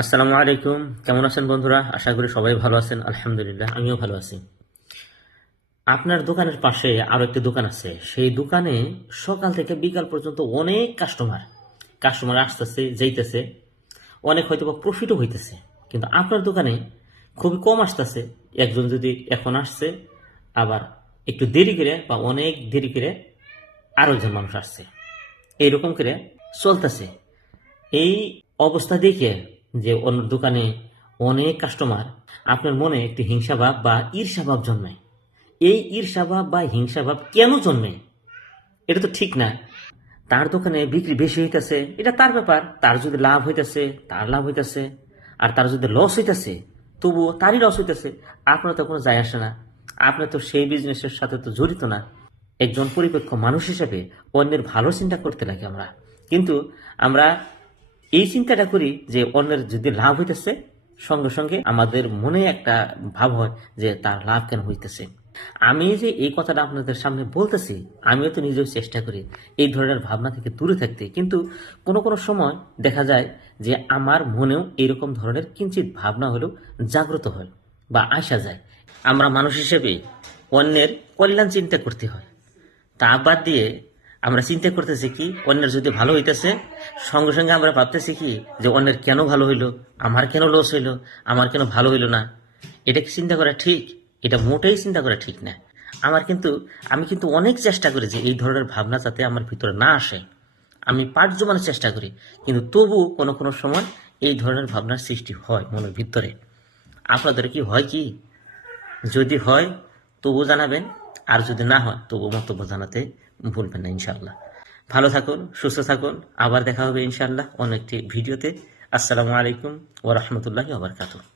আসসালামু আলাইকুম। কেমন আছেন বন্ধুরা? আশা করি সবাই ভালো আছেন। আলহামদুলিল্লাহ, আমিও ভালো আছি। আপনার দোকানের পাশে আরো একটি দোকান আছে। সেই দোকানে সকাল থেকে বিকাল পর্যন্ত অনেক কাস্টমার আসতেছে, যাইতেছে, অনেক হয়তো বা প্রফিটও হইতেছে। কিন্তু আপনার দোকানে খুবই কম আসতেছে। একজন যদি এখন আসছে, আবার একটু দেরি করে বা অনেক দেরি করে আরো একজন মানুষ আসছে, এইরকম করে চলতেছে। এই অবস্থা দেখে যে অন্য দোকানে অনেক কাস্টমার, আপনার মনে একটি হিংসাভাব বা ঈর্ষাভাব জন্মায়। এই ঈর্ষাভাব বা হিংসাভাব কেন জন্মে? এটা তো ঠিক না। তার দোকানে বিক্রি বেশি হইতেছে, এটা তার ব্যাপার। তার যদি লাভ হইতেছে, তার লাভ হইতেছে। আর তার যদি লস হইতেছে, তবুও তারই লস হইতেছে। আপনার তো কোনো যায় আসে না। আপনি তো সেই বিজনেসের সাথে তো জড়িত না। একজন পরিপক্ক মানুষ হিসেবে অন্যের ভালো চিন্তা করতে লাগে আমরা। কিন্তু আমরা এই চিন্তাটা করি যে অন্যের যদি লাভ হইতেছে, সঙ্গে সঙ্গে আমাদের মনে একটা ভাব হয় যে তার লাভ কেন হইতেছে। আমি যে এই কথাটা আপনাদের সামনে বলতেছি, আমিও তো নিজেও চেষ্টা করি এই ধরনের ভাবনা থেকে দূরে থাকতে। কিন্তু কোনো কোনো সময় দেখা যায় যে আমার মনেও এরকম ধরনের কিঞ্চিত ভাবনা হলেও জাগ্রত হয় বা আসা যায়। আমরা মানুষ হিসেবে অন্যের কল্যাণ চিন্তা করতে হয়। তা বাদ দিয়ে আমরা চিন্তা করতেছি কি, অন্যের যদি ভালো হইতেছে, সঙ্গে সঙ্গে আমরা ভাবতেছি কি যে অন্যের কেন ভালো হইলো, আমার কেন লস হইলো, আমার কেন ভালো হইলো না। এটা কি চিন্তা করা ঠিক? এটা মোটেই চিন্তা করা ঠিক না। আমি কিন্তু অনেক চেষ্টা করি যে এই ধরনের ভাবনা যাতে আমার ভিতরে না আসে। আমি পাঠ জমানোর চেষ্টা করি, কিন্তু তবু কোনো কোনো সময় এই ধরনের ভাবনার সৃষ্টি হয় মনের ভিতরে। আপনাদের কি হয় কি? যদি হয় তবু জানাবেন, আর যদি না হয় তবু মন্তব্য জানাতে ভুলবেন না ইনশাআল্লাহ। ভালো থাকুন, সুস্থ থাকুন। আবার দেখা হবে ইনশাআল্লাহ অন্য একটি ভিডিওতে। আসসালামু আলাইকুম ওয়া রাহমাতুল্লাহি ওয়া বারাকাতুহু।